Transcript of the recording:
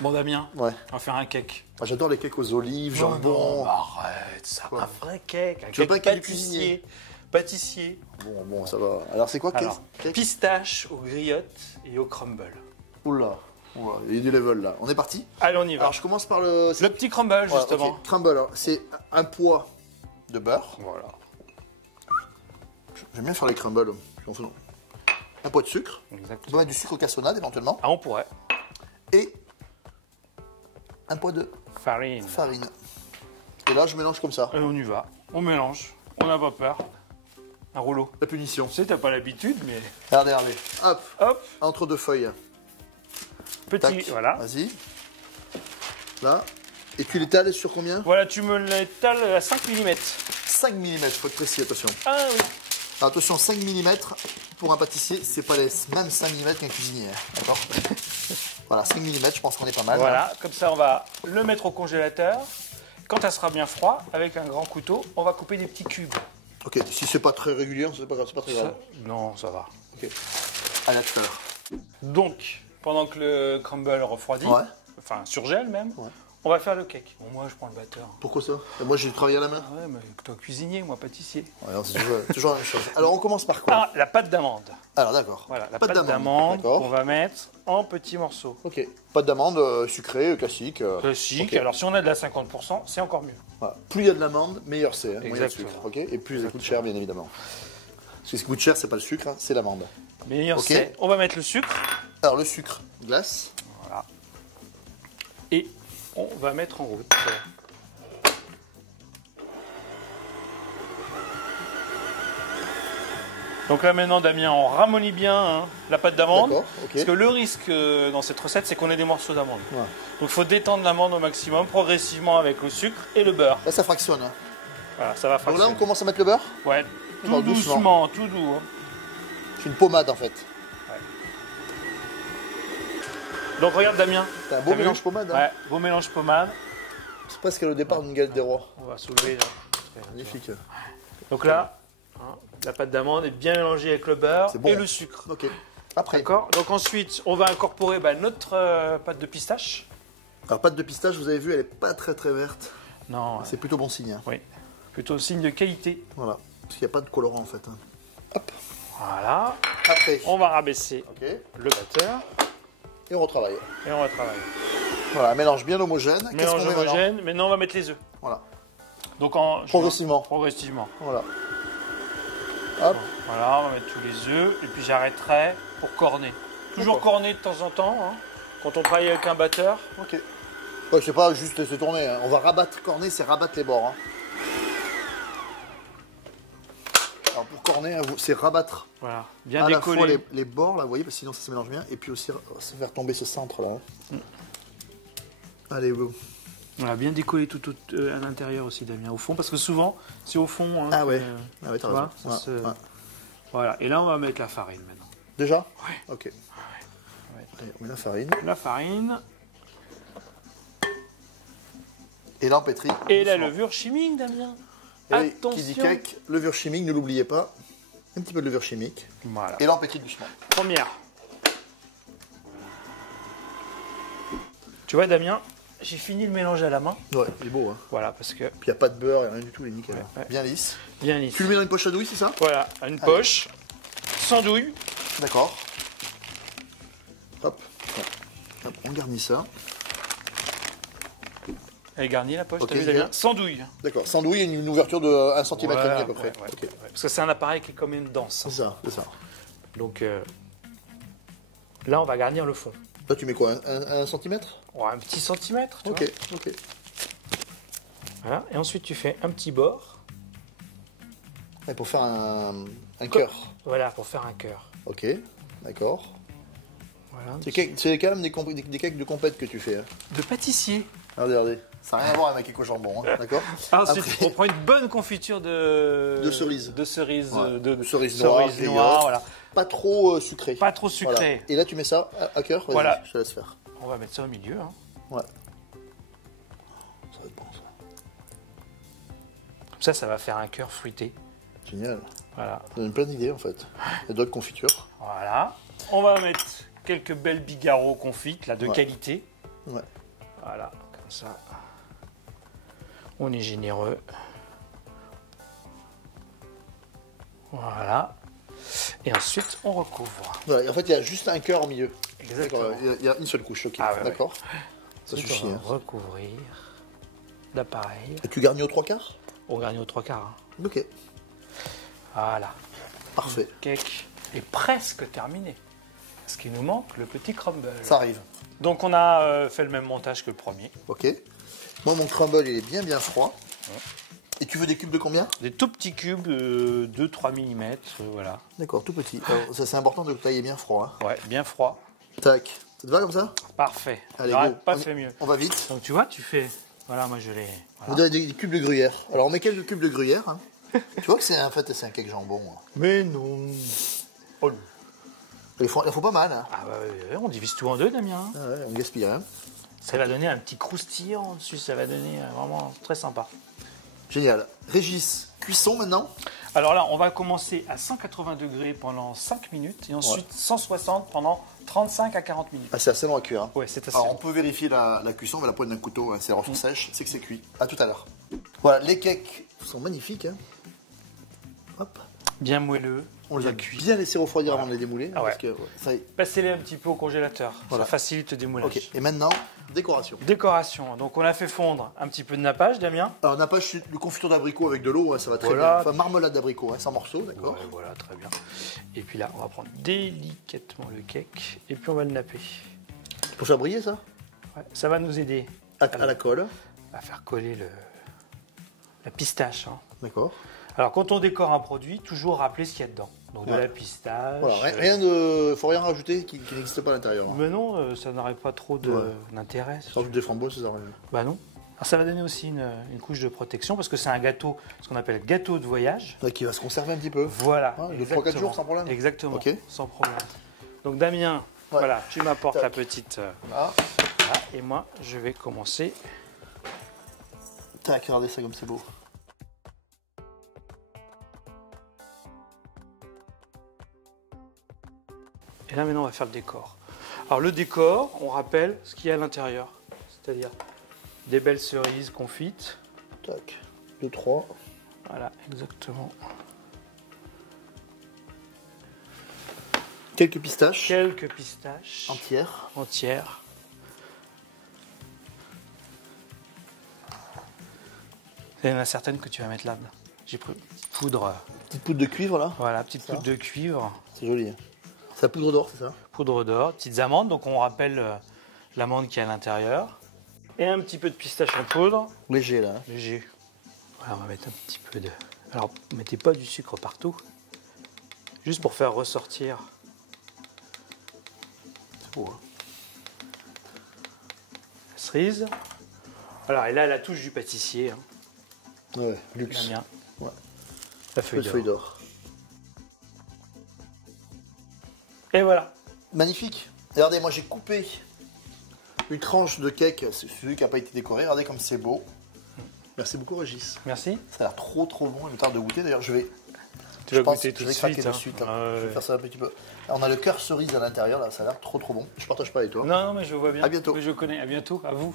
Bon Damien, Ouais. on va faire un cake. Ah, j'adore les cakes aux olives, jambon. Non, arrête, ça. Quoi? Un vrai cake. Un Tu veux cake pas un cake cuisinier? Pâtissier. Bon, ça va. Alors, c'est quoi Alors, cake? pistache aux griottes et au crumble. Oula, il y a du level là. On est parti? Allez, on y va. Alors, je commence par le. Le petit crumble, Voilà, justement. ok. Crumble, alors, c'est un poids de beurre. Voilà. J'aime bien faire les crumbles. Un poids de sucre. On Exactement. peut mettre du sucre cassonade éventuellement. Ah, on pourrait. Et un poids de Farine. farine. Et là, je mélange comme ça. Et on y va. On mélange. On n'a pas peur. Un rouleau. La punition. Tu sais, t'as pas l'habitude, mais... Regardez. Hop, Hop, entre deux feuilles. petit... Tac. Voilà. Vas-y. Là. Et puis l'étale sur combien? Voilà, tu me l'étales à 5 mm. 5 mm, faut être précis, attention. Ah oui. Alors, attention, 5 mm pour un pâtissier, c'est pas les mêmes 5 mm qu'un cuisinier. D'accord. Voilà, 5 mm, je pense qu'on est pas mal. Voilà, comme ça, on va le mettre au congélateur. Quand ça sera bien froid, avec un grand couteau, on va couper des petits cubes. Ok, si c'est pas très régulier, c'est pas grave, c'est pas très grave. Non, ça va. Ok. À la tout à l'heure. Donc, pendant que le crumble refroidit, Ouais. enfin surgèle même, Ouais. on va faire le cake. Bon, moi, je prends le batteur. Pourquoi ça? Moi, j'ai travaillé à la main. Ah ouais, mais toi cuisinier, moi pâtissier. Ouais, alors, c'est toujours la même chose. Alors, on commence par quoi? Ah, la pâte d'amande. Alors, d'accord. Voilà, la Pâte pâte d'amande d'accord. qu'on va mettre en petits morceaux. Ok. Pâte d'amande sucrée, classique. Classique. Ok. Alors, si on a de la 50%, c'est encore mieux. Voilà. Plus il y a de l'amande, meilleur c'est. Moins il y a de Exactement. sucre. Ok. Et plus ça coûte cher, bien évidemment. Parce que ce qui coûte cher, c'est pas le sucre, hein, c'est l'amande. Meilleur Ok. c'est. On va mettre le sucre. Alors, le sucre glace. Voilà. Et on va mettre en route. Donc là maintenant, Damien, on ramollit bien hein, la pâte d'amande. D'accord, ok. Parce que le risque dans cette recette, c'est qu'on ait des morceaux d'amande. Ouais. Donc il faut détendre l'amande au maximum, progressivement avec le sucre et le beurre. Là, ça fractionne. Hein. Voilà, ça va Donc là, fractionner. on commence à mettre le beurre. Ouais, tout Non, doucement, tout doux. hein. C'est une pommade, en fait. Donc regarde Damien. C'est un beau T'as vu mélange pommade. Hein. Ouais, beau mélange pommade. C'est presque le départ d'une galette des rois. On va soulever. Là. Magnifique. Donc là, hein, la pâte d'amande est bien mélangée avec le beurre C'est bon. et le sucre. Ok. Après. D'accord. Donc ensuite, on va incorporer notre pâte de pistache. Alors, pâte de pistache, vous avez vu, elle est pas très très verte. Non, C'est plutôt bon signe. Hein. oui. Plutôt signe de qualité. Voilà. Parce qu'il n'y a pas de colorant, en fait. Hein. Hop. Voilà. Après. On va rabaisser Ok. le batteur Et on retravaille. et on va travailler. Voilà, un mélange bien homogène. Qu'est-ce Mélange qu'on met maintenant? homogène. Maintenant, on va mettre les œufs. Voilà. Donc Progressivement. Progressivement. Voilà. Hop. Voilà, on va mettre tous les œufs et puis j'arrêterai pour corner. Toujours D'accord. corner de temps en temps. Hein. Quand on travaille avec un batteur. Ok. Ouais, c'est pas juste laisser tourner. Hein. On va rabattre, corner, c'est rabattre les bords. Hein. Alors pour corner, hein, c'est rabattre Voilà. Bien à la fois décoller. les bords, là, vous voyez, parce que sinon ça se mélange bien. Et puis aussi se faire tomber ce centre là. Hein. Allez, go. Voilà, bien décoller tout à l'intérieur aussi, Damien, au fond, parce que souvent, c'est au fond. Hein, Ah ouais. que, Ah ouais, t'as tu vois, raison. ça Ouais, se- ouais. Voilà, et là, on va mettre la farine maintenant. Déjà? Ouais. Ok. Allez, on met la farine. La farine Et là, on pétrit. et la doucement. levure chimique, Damien. Et oui, Attention. qui dit cake, levure chimique, ne l'oubliez pas. Un petit peu de levure chimique. Voilà. Et là, on pétrit doucement. Première. Tu vois, Damien, j'ai fini le mélange à la main. Ouais, il est beau. Hein. Voilà, parce que Puis il n'y a pas de beurre, il n'y a rien du tout, il est nickel. Ouais, ouais. Bien lisse. bien lisse. Tu le mets dans une poche à douille, c'est ça? Voilà, une poche, sans douille. D'accord. Hop. Ouais. Hop, on garnit ça. Elle est garnie la poche, Ok, t'as vu, bien. Damien? Sans douille. D'accord. Sans douille, une ouverture de 1 cm Voilà, à peu près. ouais, ouais, Ok. ouais. Parce que c'est un appareil qui est quand même dense. C'est ça, c'est ça. Donc là, on va garnir le fond. Là, tu mets quoi? 1 cm? Ouais, un petit centimètre, tu Ok, vois. ok. Voilà. Et ensuite, tu fais un petit bord. Et pour faire un cœur. Voilà, pour faire un cœur. Ok, d'accord. Voilà. C'est quand même des cakes de compète que tu fais. Hein. De pâtissier. Regardez. Ça n'a rien à voir avec un cake au jambon, hein, d'accord? Ensuite, Après- on prend une bonne confiture de cerise. De cerise, Ouais. de Cerise noire, cerise noire, voilà. Pas trop sucré. Pas trop Voilà. sucré. Et là, tu mets ça à cœur. Vas-y, Voilà. je te laisse faire. On va mettre ça au milieu. Hein. Ouais. Ça va être bon, ça. Comme ça va faire un cœur fruité. Génial. Voilà. Ça donne plein d'idées, en fait. Il y a d'autres confitures. Voilà. On va mettre quelques belles bigarreaux confites, là, de Ouais. qualité. Ouais. Voilà, comme ça. On est généreux. Voilà. Et ensuite, on recouvre. Voilà, et en fait, il y a juste un cœur au milieu. Exactement. D'accord, il y a une seule couche, ok. Ah ouais, d'accord. Ça Ensuite, suffit. on va Hein. recouvrir l'appareil. Et tu garnis aux 3/4? On garni aux 3/4. Ok, Voilà. parfait. Le cake est presque terminé. Ce qui nous manque, le petit crumble. Ça arrive. Donc on a fait le même montage que le premier. Ok. Moi, mon crumble, il est bien froid. Ouais. Et tu veux des cubes de combien? Des tout petits cubes de 2-3 mm. Voilà. D'accord, tout petit. Alors, ça, c'est important de le tailler bien froid. Hein. Ouais, bien froid. Tac. Ça te va comme ça? Parfait. Allez, J'aurais go. pas fait mieux. On va vite. Donc tu vois, tu fais... Voilà, moi je l'ai... Vous Voilà. avez des cubes de gruyère. Alors, on met quelques cubes de gruyère. Hein. Tu vois que c'est en fait, c'est un cake jambon. Hein. Mais non. Oh. Il faut pas mal. Hein. Ah bah ouais, on divise tout en deux, Damien. Ah ouais, on gaspille rien. Ça va donner un petit croustillant dessus, ça va donner vraiment très sympa. Génial. Régis, cuisson maintenant. Alors là, on va commencer à 180 degrés pendant 5 minutes et ensuite 160 pendant 35 à 40 minutes. Ah, c'est assez long à cuire. Hein. Ouais, c'est assez Alors, on long. peut vérifier la cuisson avec la pointe d'un couteau. Hein, c'est la refaire sèche, c'est que c'est cuit. À tout à l'heure. Voilà, les cakes sont magnifiques. Hein. Hop. Bien moelleux. On les a bien laissés refroidir avant de les démouler. Ah ouais. Parce que, ça y est. Passez-les un petit peu au congélateur. Voilà. Ça facilite le démoulage. Ok. Et maintenant, décoration. Décoration. Donc on a fait fondre un petit peu de nappage, Damien. Alors, on n'a pas le confiture d'abricot avec de l'eau, hein, ça va très Voilà. bien. Enfin, marmelade d'abricot, hein, sans morceaux, d'accord. Ouais, voilà, très bien. Et puis là, on va prendre délicatement le cake et puis on va le napper. Pour faire briller ça Ouais, ça va nous aider à la colle. à faire coller la pistache. Hein. D'accord. Alors quand on décore un produit, toujours rappeler ce qu'il y a dedans. Donc de Ouais. la pistache. Voilà, faut rien rajouter qui n'existe pas à l'intérieur. Hein. Mais non, ça n'aurait pas trop d'intérêt. Sans doute des framboises, ça sert à rien. Bah non. Alors ça va donner aussi une couche de protection parce que c'est un gâteau, ce qu'on appelle gâteau de voyage. Ouais, qui va se conserver un petit peu. Voilà. Ah, de exactement. 3-4 jours sans problème. Exactement. Ok. Sans problème. Donc Damien, voilà, tu m'apportes Tac. la petite. Voilà. Voilà, et moi, je vais commencer. Tac, regardez ça comme c'est beau. Et là maintenant, on va faire le décor. Alors le décor, on rappelle ce qu'il y a à l'intérieur, c'est-à-dire des belles cerises confites. Tac. 2, 3. Voilà, exactement. Quelques pistaches Quelques pistaches entières. entières. Il y en a certaines que tu vas mettre là. J'ai pris poudre. Petite poudre de cuivre là. Voilà, petite Ça. poudre de cuivre, C'est joli. Hein. C'est la poudre d'or, c'est ça? poudre d'or, petites amandes. Donc on rappelle l'amande qui est à l'intérieur. Et un petit peu de pistache en poudre. Léger là. Hein. Léger. Voilà, on va mettre un petit peu de... Alors, mettez pas du sucre partout. Juste pour faire ressortir. C'est beau. Hein. La cerise. Voilà, et là, la touche du pâtissier. Hein. Ouais, luxe. Damien. Ouais. La feuille Feuille d'or. d'or. Et voilà. Magnifique. Regardez, moi j'ai coupé une tranche de cake, c'est celui qui n'a pas été décoré. Regardez comme c'est beau. Merci beaucoup Régis. Merci. Ça a l'air trop bon, il me tarde de goûter. D'ailleurs, je vais Tu vas pense goûter que tout je de vais craquer suite. de Hein. suite. Hein. Ah ouais. Je vais faire ça un petit peu. Alors, on a le cœur cerise à l'intérieur, là, ça a l'air trop bon. Je partage pas avec toi. Non, non, mais je vois bien. À bientôt. Mais je connais. À bientôt. À vous.